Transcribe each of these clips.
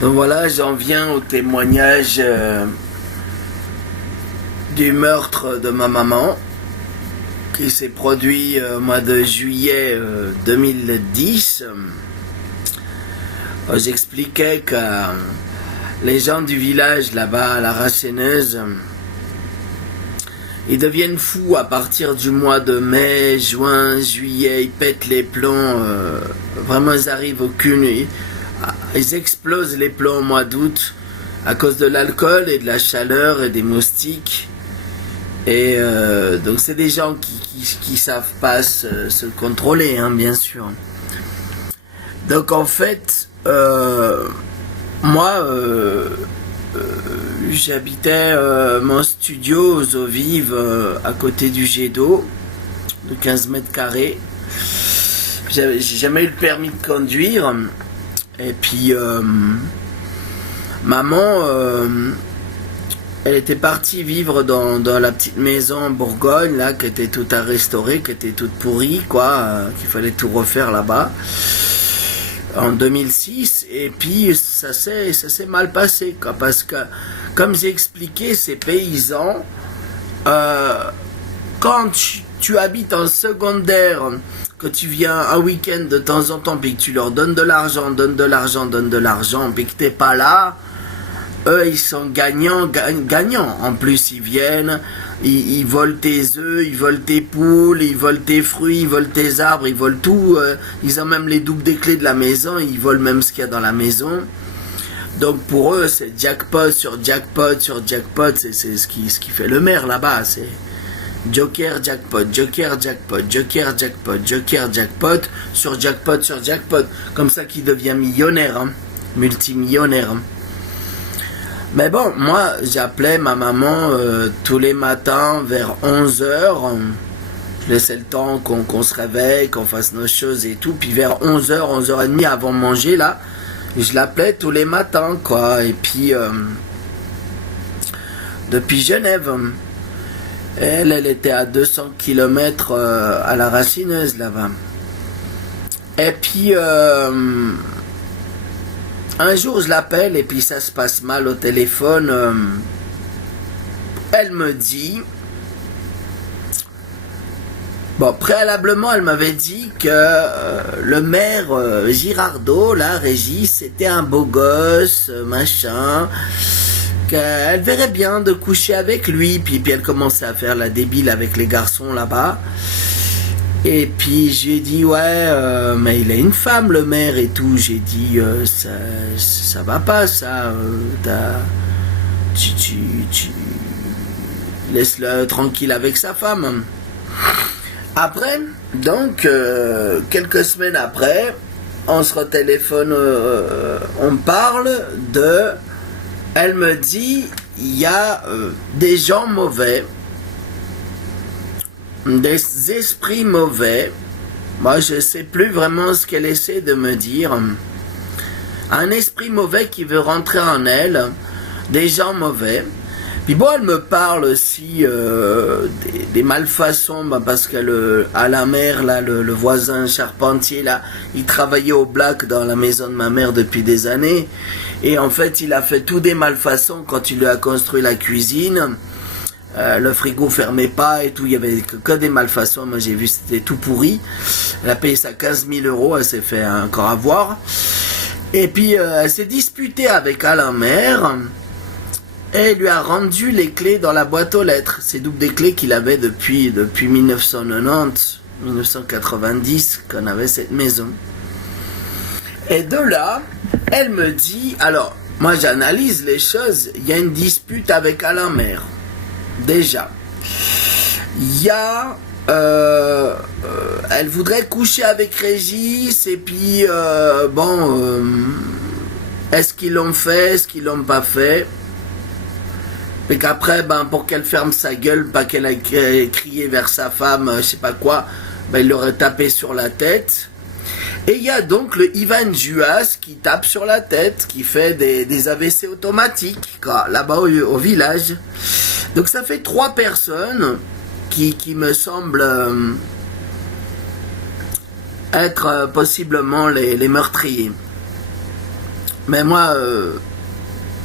Donc voilà, j'en viens au témoignage du meurtre de ma maman qui s'est produit au mois de juillet 2010. J'expliquais que les gens du village là-bas à la Rasseneuse, ils deviennent fous à partir du mois de mai, juin, juillet, ils pètent les plombs, vraiment ils arrivent aucune, ils explosent les plombs au mois d'août à cause de l'alcool et de la chaleur et des moustiques. Et donc c'est des gens qui savent pas se contrôler, hein, bien sûr. Donc en fait, moi, j'habitais mon studio aux eaux vives à côté du jet d'eau de 15 mètres carrés. J'ai jamais eu le permis de conduire. Et puis maman, elle était partie vivre dans la petite maison en Bourgogne là, qui était toute à restaurer, qui était toute pourrie quoi, qu'il fallait tout refaire là-bas. En 2006, et puis ça s'est mal passé quoi, parce que comme j'ai expliqué, ces paysans, quand tu habites en secondaire, que tu viens un week-end de temps en temps, puis que tu leur donnes de l'argent, puis que t'es pas là, eux ils sont gagnants. En plus ils viennent, ils volent tes œufs, ils volent tes poules, ils volent tes fruits, ils volent tes arbres, ils volent tout. Ils ont même les doubles des clés de la maison, ils volent même ce qu'il y a dans la maison. Donc pour eux c'est jackpot sur jackpot sur jackpot, c'est ce qui fait le maire là-bas, c'est joker jackpot, joker jackpot, joker jackpot, joker jackpot, sur jackpot, comme ça qu'il devient millionnaire, hein, multimillionnaire. Hein. Mais bon, moi, j'appelais ma maman tous les matins vers 11h. Je laissais le temps qu'on se réveille, qu'on fasse nos choses et tout. Puis vers 11h, 11h30 avant de manger, là, je l'appelais tous les matins, quoi. Et puis, depuis Genève. Elle était à 200 km à la Rasseneuse, là-bas. Et puis... un jour, je l'appelle et puis ça se passe mal au téléphone. Elle me dit... Bon, préalablement, elle m'avait dit que le maire Girardot, là, Régis, c'était un beau gosse, machin, qu'elle verrait bien de coucher avec lui. Puis elle commençait à faire la débile avec les garçons là-bas. Et puis j'ai dit ouais, mais il a une femme le maire et tout. J'ai dit ça va pas ça. Tu laisse-le tranquille avec sa femme. Après, donc quelques semaines après, on se retéléphone, on parle de. Elle me dit il y a des gens mauvais. Des esprits mauvais. Moi, je sais plus vraiment ce qu'elle essaie de me dire. Un esprit mauvais qui veut rentrer en elle. Des gens mauvais. Puis bon, elle me parle aussi des malfaçons, parce que à la mer, là, le voisin charpentier, là, il travaillait au black dans la maison de ma mère depuis des années. Et en fait, il a fait tout des malfaçons quand il lui a construit la cuisine. Le frigo fermait pas et tout, il y avait que des malfaçons. Moi j'ai vu, c'était tout pourri. Elle a payé ça 15 000 €, elle s'est fait encore avoir. Et puis elle s'est disputée avec Alain Maire et il lui a rendu les clés dans la boîte aux lettres. C'est double des clés qu'il avait depuis 1990, 1990 qu'on avait cette maison. Et de là, elle me dit, alors moi j'analyse les choses, il y a une dispute avec Alain Maire. Déjà, il y a, elle voudrait coucher avec Régis et puis est-ce qu'ils l'ont fait, est-ce qu'ils l'ont pas fait, et qu'après pour qu'elle ferme sa gueule, pas qu'elle ait crié vers sa femme, je sais pas quoi, il l'aurait tapé sur la tête. Et il y a donc le Ivan Juas qui tape sur la tête, qui fait des AVC automatiques, là-bas au village. Donc ça fait 3 personnes qui me semblent être possiblement les meurtriers. Mais moi,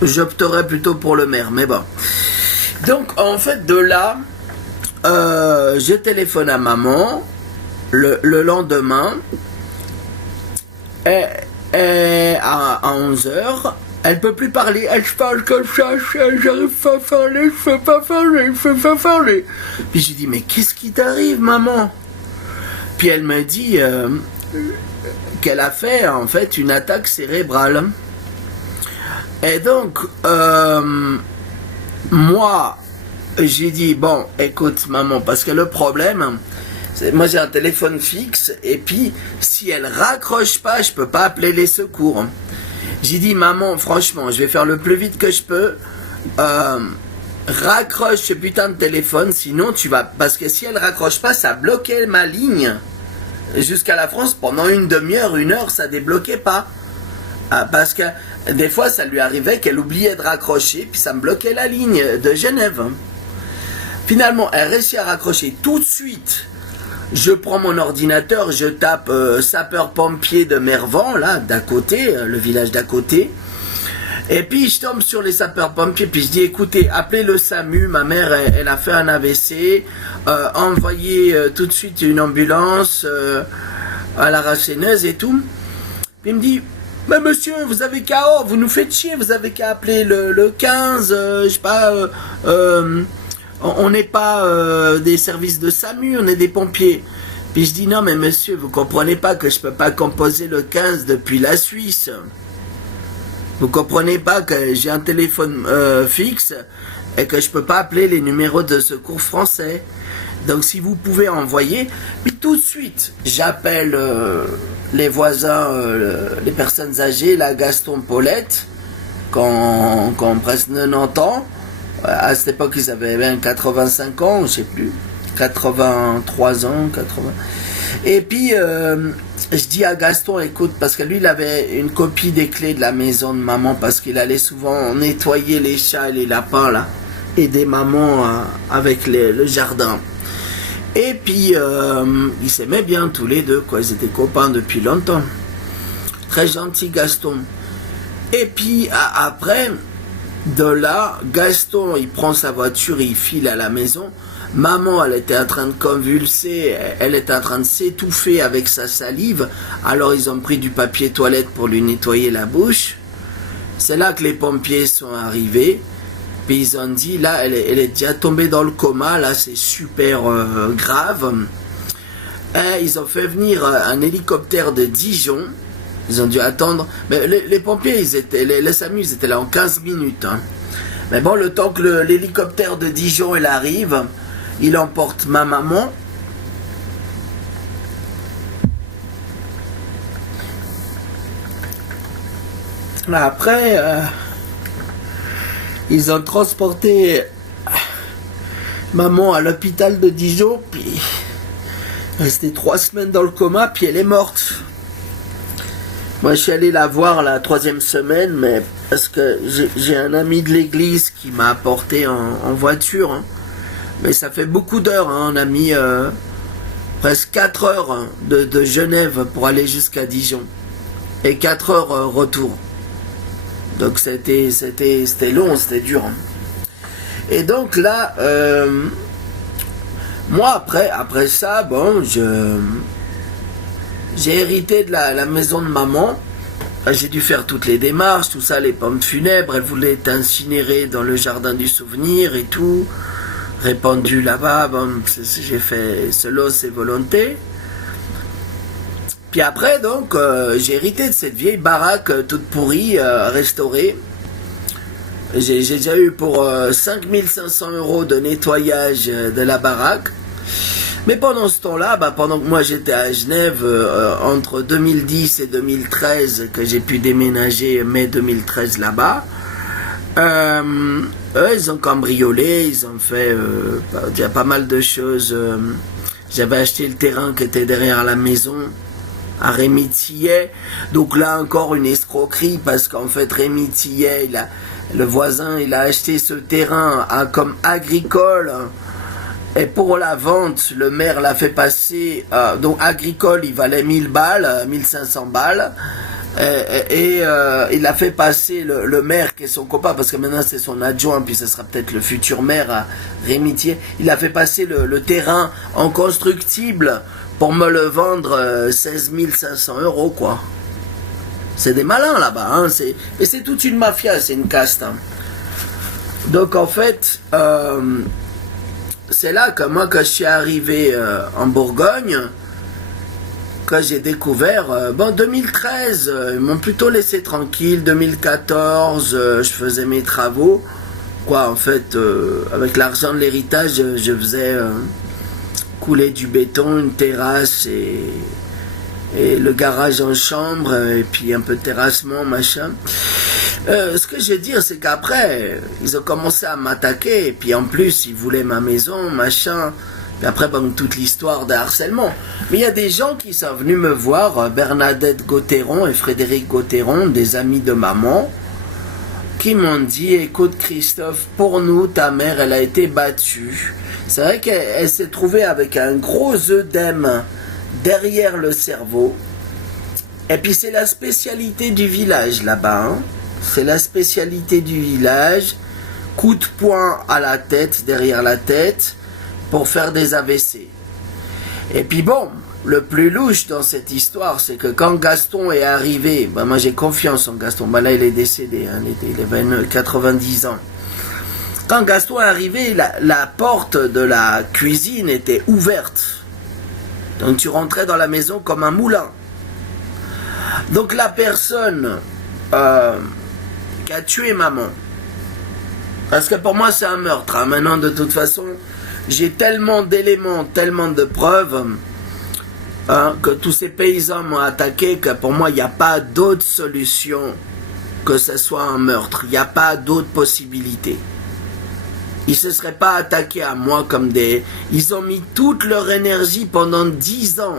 j'opterais plutôt pour le maire, mais bon. Donc, en fait, de là, je téléphone à maman le lendemain, et à 11h, elle peut plus parler, elle parle comme ça, j'arrive pas à parler, je peux pas parler. Puis j'ai dit, mais qu'est-ce qui t'arrive, maman? Puis elle me dit qu'elle a fait, en fait, une attaque cérébrale. Et donc, moi, j'ai dit, bon, écoute, maman, parce que le problème, moi j'ai un téléphone fixe, et puis, si elle raccroche pas, je peux pas appeler les secours. J'ai dit, maman, franchement, je vais faire le plus vite que je peux. Raccroche ce putain de téléphone, sinon tu vas... Parce que si elle raccroche pas, ça bloquait ma ligne. Jusqu'à la France, pendant une demi-heure, 1 heure, ça débloquait pas. Parce que des fois, ça lui arrivait qu'elle oubliait de raccrocher, puis ça me bloquait la ligne de Genève. Finalement, elle réussit à raccrocher tout de suite. Je prends mon ordinateur, je tape sapeur-pompier de Mervan, là, d'à côté, le village d'à côté. Et puis je tombe sur les sapeurs-pompiers, puis je dis, écoutez, appelez le SAMU, ma mère, elle a fait un AVC, envoyez tout de suite une ambulance à la Rasséneuse et tout. Puis il me dit, mais monsieur, vous avez qu'à, vous nous faites chier, vous avez qu'à appeler le 15, je sais pas, on n'est pas des services de SAMU, on est des pompiers. Puis je dis, non mais monsieur, vous comprenez pas que je peux pas composer le 15 depuis la Suisse. Vous comprenez pas que j'ai un téléphone fixe et que je peux pas appeler les numéros de secours français. Donc si vous pouvez envoyer, puis tout de suite, j'appelle les voisins, les personnes âgées, la Gaston Paulette, qui ont presque 90 ans. À cette époque, ils avaient même 85 ans, je sais plus, 83 ans, 80. Et puis, je dis à Gaston, écoute, parce que lui, il avait une copie des clés de la maison de maman, parce qu'il allait souvent nettoyer les chats et les lapins, là, aider maman avec le jardin. Et puis, ils s'aimaient bien tous les deux, quoi, ils étaient copains depuis longtemps. Très gentil, Gaston. Et puis, après... De là, Gaston, il prend sa voiture, il file à la maison. Maman, elle était en train de convulser, elle était en train de s'étouffer avec sa salive. Alors ils ont pris du papier toilette pour lui nettoyer la bouche. C'est là que les pompiers sont arrivés. Puis ils ont dit, là, elle est déjà tombée dans le coma, là, c'est super grave. Et ils ont fait venir un hélicoptère de Dijon. Ils ont dû attendre. Mais les pompiers, les SAMU, ils étaient là en 15 minutes. Hein. Mais bon, le temps que l'hélicoptère de Dijon il arrive, il emporte ma maman. Après, ils ont transporté maman à l'hôpital de Dijon, puis elle restait 3 semaines dans le coma, puis elle est morte. Moi, je suis allé la voir la 3e semaine, mais parce que j'ai un ami de l'église qui m'a apporté en voiture. Hein. Mais ça fait beaucoup d'heures. Hein. On a mis presque 4 heures hein, de Genève pour aller jusqu'à Dijon. Et 4 heures retour. Donc c'était long, c'était dur. Hein. Et donc là, moi après ça, bon, j'ai hérité de la maison de maman. J'ai dû faire toutes les démarches, tout ça, les pompes funèbres. Elle voulait être incinérée dans le jardin du souvenir et tout. Répandue là-bas. Bon, j'ai fait selon ses volontés. Puis après, donc, j'ai hérité de cette vieille baraque toute pourrie, restaurée. J'ai déjà eu pour 5500 € de nettoyage de la baraque. Mais pendant ce temps-là, pendant que moi j'étais à Genève, entre 2010 et 2013, que j'ai pu déménager mai 2013 là-bas, eux, ils ont cambriolé, ils ont fait pas mal de choses. J'avais acheté le terrain qui était derrière la maison, à Rémy-Tillet. Donc là encore une escroquerie, parce qu'en fait Rémy-Tillet, le voisin, il a acheté ce terrain comme agricole. Et pour la vente, le maire l'a fait passer, donc agricole, il valait 1000 balles, 1500 balles. Il a fait passer le maire qui est son copain, parce que maintenant c'est son adjoint, puis ce sera peut-être le futur maire à Rémitier. Il a fait passer le terrain en constructible pour me le vendre 16 500 € quoi. C'est des malins là-bas, hein. Et c'est toute une mafia, c'est une caste. Hein. Donc en fait, c'est là que moi, quand je suis arrivé en Bourgogne, quand j'ai découvert, 2013, ils m'ont plutôt laissé tranquille. 2014, je faisais mes travaux. Quoi, en fait, avec l'argent de l'héritage, je faisais couler du béton, une terrasse et le garage en chambre, et puis un peu de terrassement, machin. Ce que je veux dire, c'est qu'après, ils ont commencé à m'attaquer, et puis en plus, ils voulaient ma maison, machin. Et après, toute l'histoire de harcèlement. Mais il y a des gens qui sont venus me voir, Bernadette Gauthieron et Frédéric Gauthieron, des amis de maman, qui m'ont dit, écoute Christophe, pour nous, ta mère, elle a été battue. C'est vrai qu'elle s'est trouvée avec un gros œdème derrière le cerveau. Et puis c'est la spécialité du village là-bas. Hein. C'est la spécialité du village. Coup de poing à la tête, derrière la tête, pour faire des AVC. Et puis bon, le plus louche dans cette histoire, c'est que quand Gaston est arrivé, moi j'ai confiance en Gaston, là il est décédé, hein, il avait 90 ans. Quand Gaston est arrivé, la porte de la cuisine était ouverte. Donc tu rentrais dans la maison comme un moulin. Donc la personne qui a tué maman, parce que pour moi c'est un meurtre, hein, maintenant de toute façon, j'ai tellement d'éléments, tellement de preuves, hein, que tous ces paysans m'ont attaqué, que pour moi il n'y a pas d'autre solution que ce soit un meurtre. Il n'y a pas d'autre possibilité. Ils ne se seraient pas attaqués à moi comme des... Ils ont mis toute leur énergie pendant 10 ans.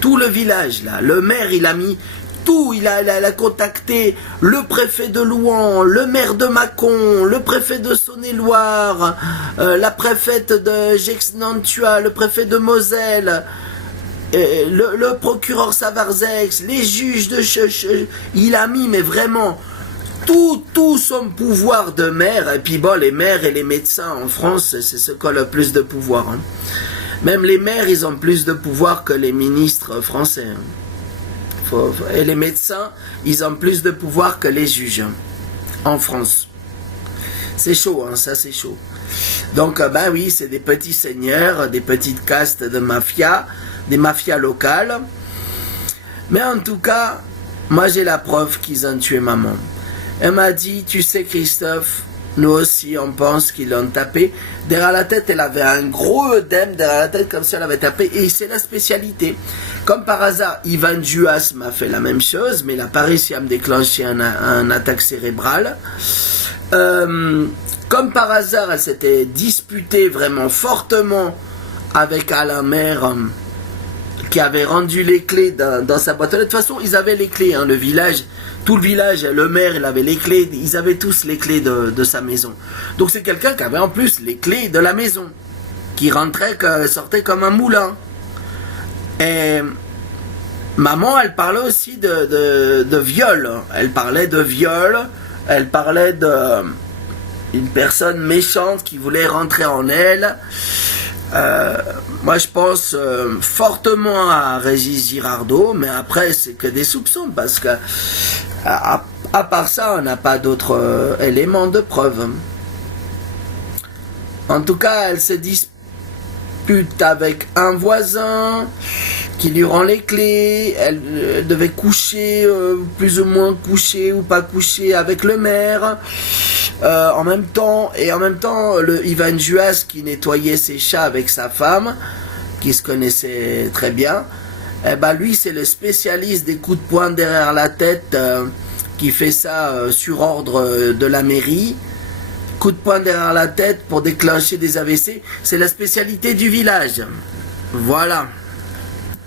Tout le village, là. Le maire, il a mis tout. Il a contacté le préfet de Louhans, le maire de Mâcon, le préfet de Saône-et-Loire, la préfète de Gex-Nantua, le préfet de Moselle, le procureur Savarzex, les juges de... Il a mis, mais vraiment... Tout son pouvoir de maire, et puis bon, les maires et les médecins en France, c'est ceux qui ont le plus de pouvoir. Hein. Même les maires, ils ont plus de pouvoir que les ministres français. Hein. Et les médecins, ils ont plus de pouvoir que les juges hein, en France. C'est chaud, hein, ça c'est chaud. Donc, oui, c'est des petits seigneurs, des petites castes de mafia, des mafias locales. Mais en tout cas, moi j'ai la preuve qu'ils ont tué maman. Elle m'a dit, tu sais Christophe, nous aussi on pense qu'ils l'ont tapé. Derrière la tête, elle avait un gros œdème derrière la tête, comme si elle avait tapé. Et c'est la spécialité. Comme par hasard, Ivan Juas m'a fait la même chose, mais il n'a pas réussi à me déclencher un attaque cérébrale. Comme par hasard, elle s'était disputée vraiment fortement avec Alain Maire, qui avait rendu les clés dans sa boîte. De toute façon, ils avaient les clés, hein, le village. Tout le village, le maire, il avait les clés, ils avaient tous les clés de sa maison. Donc c'est quelqu'un qui avait en plus les clés de la maison, qui rentrait, sortait comme un moulin. Et maman, elle parlait aussi de viol. Elle parlait de viol, elle parlait d'une personne méchante qui voulait rentrer en elle. Moi je pense fortement à Régis Girardot, mais après c'est que des soupçons, parce que à part ça on n'a pas d'autres éléments de preuve. En tout cas, elle se dispute avec un voisin qui lui rend les clés. Elle devait coucher, plus ou moins coucher ou pas coucher avec le maire. En même temps, le Ivan Juas qui nettoyait ses chats avec sa femme, qui se connaissait très bien, lui c'est le spécialiste des coups de poing derrière la tête, qui fait ça sur ordre de la mairie. Coup de poing derrière la tête pour déclencher des AVC, c'est la spécialité du village. Voilà.